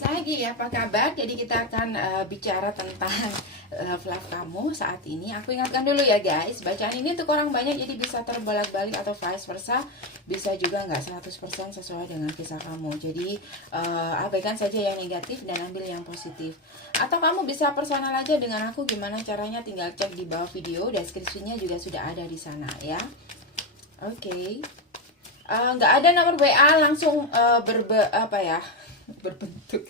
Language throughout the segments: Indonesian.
Sagi, apa kabar? Jadi kita akan bicara tentang love life kamu saat ini. Aku ingatkan dulu ya guys, bacaan ini untuk orang banyak, jadi bisa terbolak-balik atau vice versa. Bisa juga nggak 100% sesuai dengan kisah kamu. Jadi abaikan saja yang negatif dan ambil yang positif. Atau kamu bisa personal aja dengan aku, gimana caranya tinggal cek di bawah video. Deskripsinya juga sudah ada di sana ya. Oke. Nggak ada nomor WA, langsung berbentuk.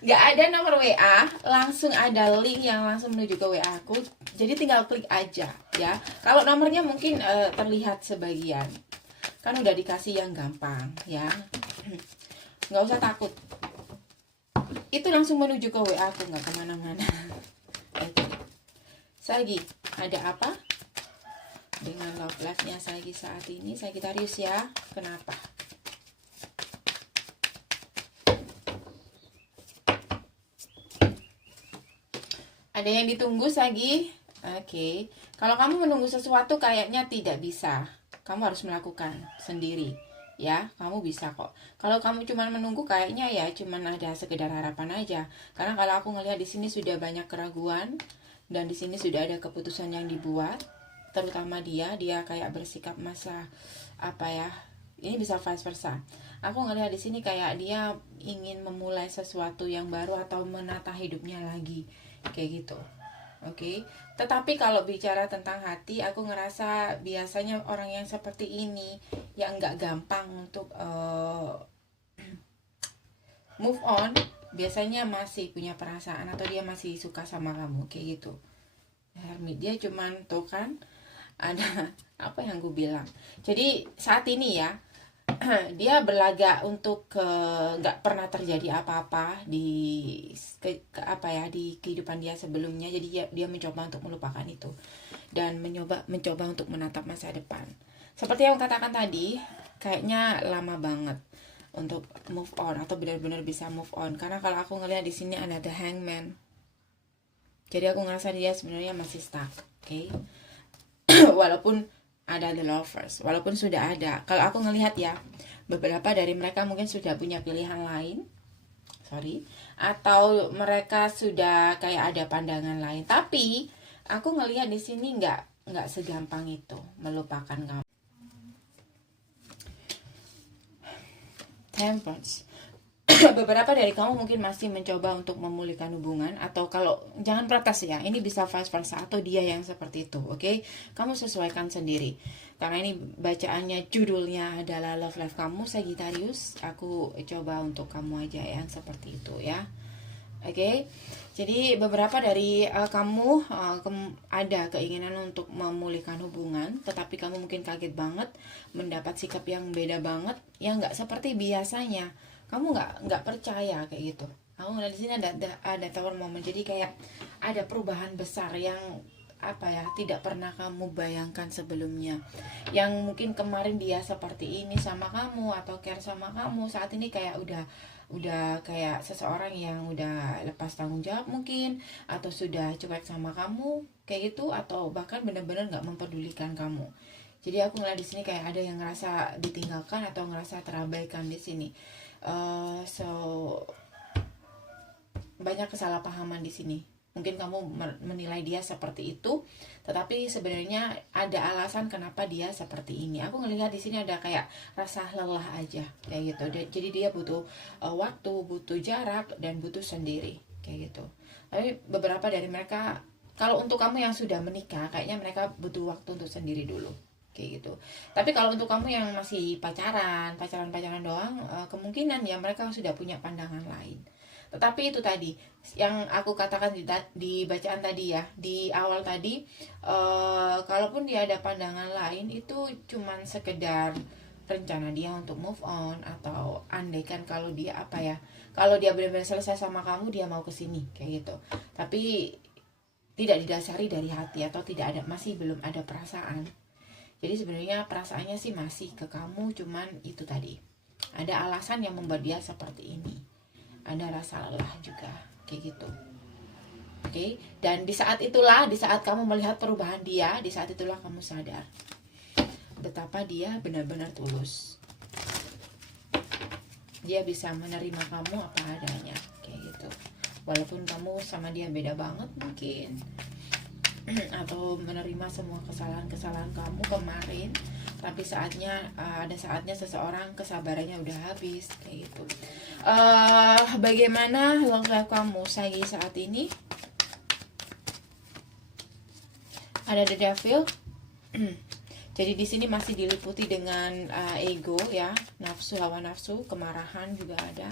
Nggak ada nomor WA, langsung ada link yang langsung menuju ke WA aku. Jadi tinggal klik aja ya. Kalau nomornya mungkin terlihat sebagian, kan udah dikasih yang gampang ya. Nggak usah takut, itu langsung menuju ke WA aku, nggak kemana-mana. Sagi, ada apa dengan love life-nya Sagi saat ini? Sagittarius ya, kenapa? Ada yang ditunggu Sagi? Oke. Kalau kamu menunggu sesuatu kayaknya tidak bisa. Kamu harus melakukan sendiri. Ya, kamu bisa kok. Kalau kamu cuma menunggu kayaknya ya cuma ada sekedar harapan aja. Karena kalau aku ngelihat di sini sudah banyak keraguan dan di sini sudah ada keputusan yang dibuat. Terutama dia kayak bersikap ini bisa vice versa. Aku ngelihat di sini kayak dia ingin memulai sesuatu yang baru atau menata hidupnya lagi. Kayak gitu. Oke. Tetapi kalau bicara tentang hati, aku ngerasa biasanya orang yang seperti ini yang nggak gampang untuk move on, biasanya masih punya perasaan atau dia masih suka sama kamu, kayak gitu. Hermit, dia cuman tuh kan ada apa yang gue bilang. Jadi saat ini ya dia berlagak untuk nggak pernah terjadi apa-apa di di kehidupan dia sebelumnya. Jadi dia mencoba untuk melupakan itu dan mencoba untuk menatap masa depan. Seperti yang katakan tadi, kayaknya lama banget untuk move on atau benar-benar bisa move on. Karena kalau aku ngelihat di sini ada the hangman. Jadi aku ngerasa dia sebenarnya masih stuck, oke? Walaupun ada the lovers, walaupun sudah ada. Kalau aku ngelihat ya, beberapa dari mereka mungkin sudah punya pilihan lain, atau mereka sudah kayak ada pandangan lain. Tapi aku ngelihat di sini nggak segampang itu melupakan kamu. Temperance. Beberapa dari kamu mungkin masih mencoba untuk memulihkan hubungan, atau kalau jangan protes ya, ini bisa vice versa atau dia yang seperti itu, oke? Kamu sesuaikan sendiri karena ini bacaannya judulnya adalah love life kamu Sagittarius. Aku coba untuk kamu aja yang seperti itu ya, oke? Jadi beberapa dari kamu ada keinginan untuk memulihkan hubungan, tetapi kamu mungkin kaget banget mendapat sikap yang beda banget, yang nggak seperti biasanya. Kamu nggak percaya kayak gitu. Aku ngeliat di sini ada tower moment. Jadi kayak ada perubahan besar yang tidak pernah kamu bayangkan sebelumnya. Yang mungkin kemarin dia seperti ini sama kamu atau care sama kamu, saat ini kayak udah kayak seseorang yang udah lepas tanggung jawab mungkin, atau sudah cuek sama kamu kayak gitu, atau bahkan benar-benar nggak mempedulikan kamu. Jadi aku ngeliat di sini kayak ada yang ngerasa ditinggalkan atau ngerasa terabaikan di sini. Banyak kesalahpahaman di sini. Mungkin kamu menilai dia seperti itu, tetapi sebenarnya ada alasan kenapa dia seperti ini. Aku ngelihat di sini ada kayak rasa lelah aja kayak gitu. Jadi dia butuh waktu, butuh jarak, dan butuh sendiri kayak gitu. Tapi beberapa dari mereka, kalau untuk kamu yang sudah menikah, kayaknya mereka butuh waktu untuk sendiri dulu kayak gitu. Tapi kalau untuk kamu yang masih pacaran doang, kemungkinan ya mereka sudah punya pandangan lain. Tetapi itu tadi yang aku katakan di bacaan tadi ya, di awal tadi, kalaupun dia ada pandangan lain, itu cuman sekedar rencana dia untuk move on, atau andaikan kalau dia kalau dia benar-benar selesai sama kamu, dia mau kesini kayak gitu. Tapi tidak didasari dari hati, atau masih belum ada perasaan. Jadi sebenarnya perasaannya sih masih ke kamu, cuman itu tadi ada alasan yang membuat dia seperti ini. Ada rasa lelah juga kayak gitu. Oke? Dan di saat kamu melihat perubahan dia, di saat itulah kamu sadar betapa dia benar-benar tulus. Dia bisa menerima kamu apa adanya, kayak gitu. Walaupun kamu sama dia beda banget mungkin, atau menerima semua kesalahan-kesalahan kamu kemarin, tapi ada saatnya seseorang kesabarannya udah habis, kayak gitu. Bagaimana love life kamu saat ini? Ada the devil. Jadi di sini masih diliputi dengan ego ya, nafsu, hawa nafsu, kemarahan juga ada.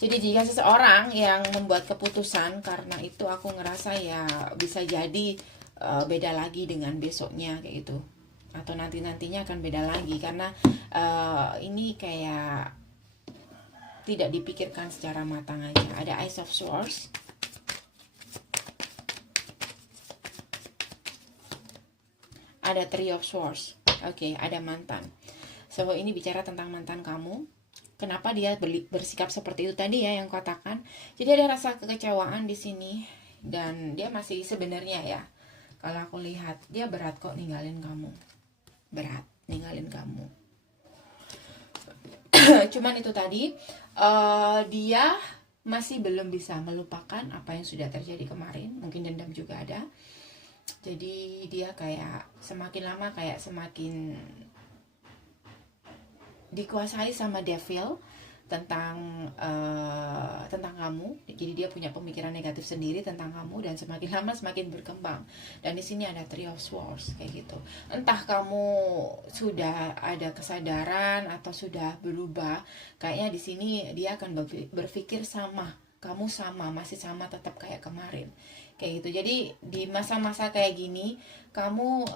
Jadi jika seseorang yang membuat keputusan karena itu, aku ngerasa ya bisa jadi beda lagi dengan besoknya, kayak gitu. Atau nantinya akan beda lagi, karena ini kayak tidak dipikirkan secara matang aja. Ada Ace of Swords. Ada Three of Swords. Oke, ada mantan. So, ini bicara tentang mantan kamu. Kenapa dia bersikap seperti itu tadi ya yang katakan. Jadi ada rasa kekecewaan di sini, dan dia masih sebenarnya ya, kalau aku lihat dia berat kok ninggalin kamu. Berat ninggalin kamu. Cuman itu tadi, dia masih belum bisa melupakan apa yang sudah terjadi kemarin. Mungkin dendam juga ada. Jadi dia kayak semakin lama kayak semakin dikuasai sama devil tentang kamu. Jadi dia punya pemikiran negatif sendiri tentang kamu, dan semakin lama semakin berkembang. Dan di sini ada Three of Swords, kayak gitu. Entah kamu sudah ada kesadaran atau sudah berubah. Kayaknya di sini dia akan berpikir sama kamu, masih sama, tetap kayak kemarin, kayak gitu. Jadi di masa-masa kayak gini, kamu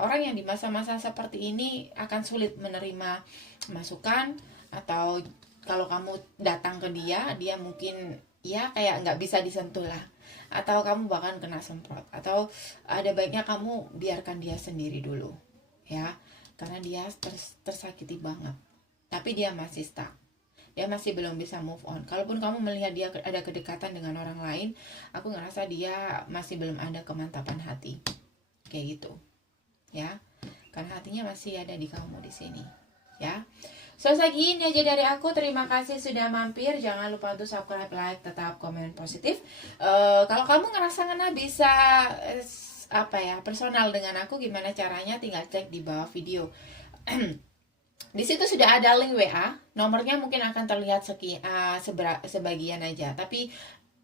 orang yang di masa-masa seperti ini akan sulit menerima masukan, atau kalau kamu datang ke dia mungkin ya kayak nggak bisa disentuh lah, atau kamu bahkan kena semprot, atau ada baiknya kamu biarkan dia sendiri dulu ya, karena dia tersakiti banget, tapi dia masih stuck. Dia masih belum bisa move on. Kalaupun kamu melihat dia ada kedekatan dengan orang lain, aku ngerasa dia masih belum ada kemantapan hati, kayak gitu ya, karena hatinya masih ada di kamu di sini ya. So, segini aja dari aku. Terima kasih sudah mampir. Jangan lupa untuk subscribe, like, tetap komen positif. Kalau kamu ngerasa ngena bisa personal dengan aku, gimana caranya? Tinggal cek di bawah video. Di situ sudah ada link WA. Nomornya mungkin akan terlihat sebagian aja, tapi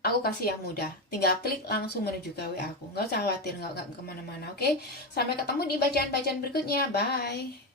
aku kasih yang mudah. Tinggal klik langsung menuju ke WA aku. Nggak usah khawatir, nggak kemana-mana. Oke? Sampai ketemu di bacaan-bacaan berikutnya. Bye.